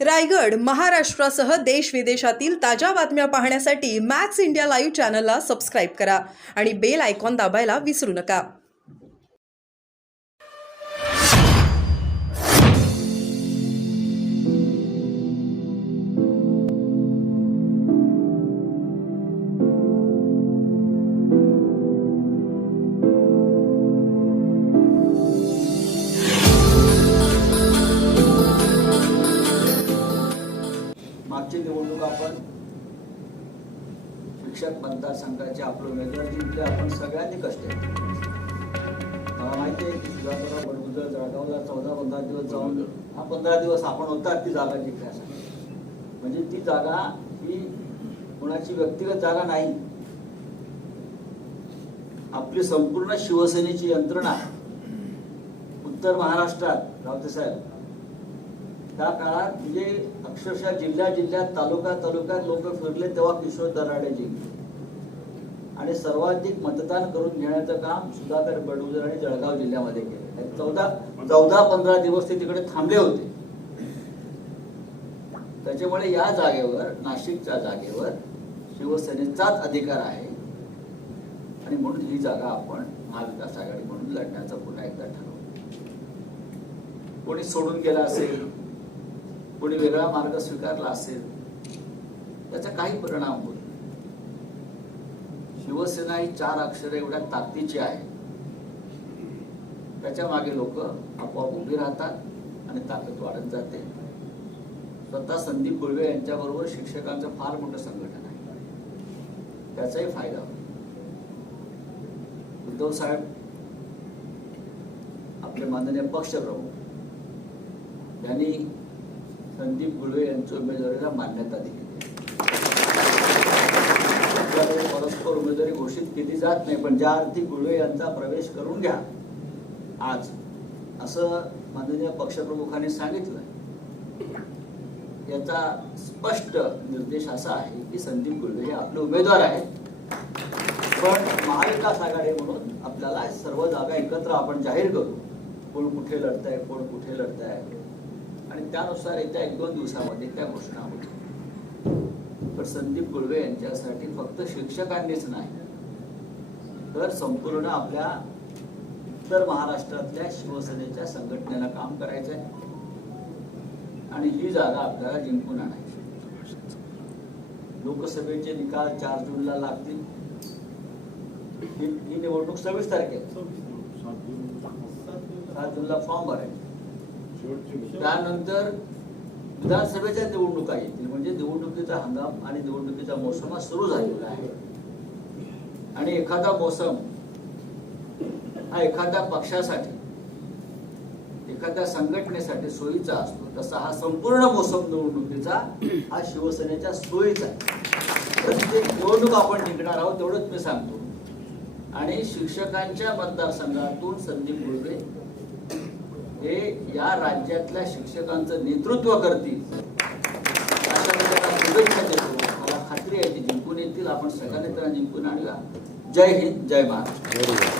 रायगड, महाराष्ट्रासह देश विदेशातील ताज्या बातम्या पाहण्यासाठी मॅक्स इंडिया लाईव्ह चॅनलला सबस्क्राईब करा आणि बेल आयकॉन दाबायला विसरू नका. मागची निवडणूक आपण शिक्षक मतदारसंघाचे आपले उमेदवार जिंकले. आपण सगळ्यांनी कष्ट केले. मला माहिती आहे की सुधाकरराव बडगुजर जळगावला 14-15 दिवस जाऊन 15 दिवस आपण होता ती जागा जिंकण्यासाठी. म्हणजे ती जागा ही कोणाची व्यक्तिगत जागा नाही, आपली संपूर्ण शिवसेनेची यंत्रणा उत्तर महाराष्ट्रात रावते साहेब त्या काळात म्हणजे अक्षरशः जिल्ह्यात तालुक्यात लोक फिरले तेव्हा किशोर दराडे जिंकले आणि सर्वाधिक मतदान करून घेण्याचं काम सुधाकर बडगुजर आणि जळगाव जिल्ह्यामध्ये केले. 14-15 दिवस ते तिकडे थांबले होते. त्याच्यामुळे या जागेवर, नाशिकच्या जागेवर शिवसेनेचाच अधिकार आहे आणि म्हणून ही जागा आपण महाविकास आघाडी म्हणून लढण्याचं पुन्हा एकदा ठरवलं. कोणी सोडून गेला असेल, कोणी वेगळा मार्ग स्वीकारला असेल, त्याचा काही परिणाम होत नाही. शिवसेना ही 4 अक्षरे एवढ्या ताकदीची आहे, त्याच्या मागे लोक आपोआप उभी राहतात आणि ताकद वाढत जाते. स्वतः संदीप गुळवे यांच्याबरोबर शिक्षकांचं फार मोठं संघटन आहे, त्याचाही फायदा होतो. उद्धव साहेब आपले माननीय पक्षप्रमुख यांनी संदीप गुळवे यांच्या उमेदवारीला मान्यता दिली. परस्पर उमेदवारी घोषित केली जात नाही, पण ज्या अर्थी गुळवे यांचा प्रवेश करून घ्या आज असं माननीय पक्षप्रमुखांनी सांगितलं, याचा स्पष्ट निर्देश असा आहे की संदीप गुळवे हे आपले उमेदवार आहेत. पण महाविकास आघाडी म्हणून आपल्याला सर्व जागा एकत्र आपण जाहीर करू, कोण कुठे लढताय, कोण कुठे लढताय, आणि त्यानुसार येत्या 1-2 दिवसामध्ये त्या घोषणा होतील. पण संदीप गुळवे यांच्यासाठी फक्त शिक्षकांनीच नाही तर संपूर्ण आपल्या उत्तर महाराष्ट्रातल्या शिवसेनेच्या संघटनेला काम करायचं आहे आणि ही जागा आपल्याला जिंकून आणायची. लोकसभेचे निकाल 4 जूनला लागतील. ही निवडणूक 26 तारखेला 7 जूनला फॉर्म भरायचे. त्यानंतर विधानसभेच्या निवडणुका येतील. म्हणजे निवडणुकीचा हंगाम आणि निवडणुकीचा मोसम सुरू झालेला आहे आणि एखादा मोसम हा एखाद्या पक्षासाठी, एखाद्या संघटनेसाठी सोयीचा असतो, तसा हा संपूर्ण मोसम निवडणुकीचा हा शिवसेनेच्या सोयीचा आहे. प्रत्येक निवडणूक आपण जिंकणार आहोत तेवढंच मी सांगतो. आणि शिक्षकांच्या मतदारसंघातून संदीप गुळवे हे या राज्यातल्या शिक्षकांचं नेतृत्व करतील अशा प्रकारचा शुभेच्छा देतो. मला खात्री आहे की जिंकून येतील. आपण सगळ्यांनी त्यांना जिंकून आणूया. जय हिंद, जय महाराष्ट्र.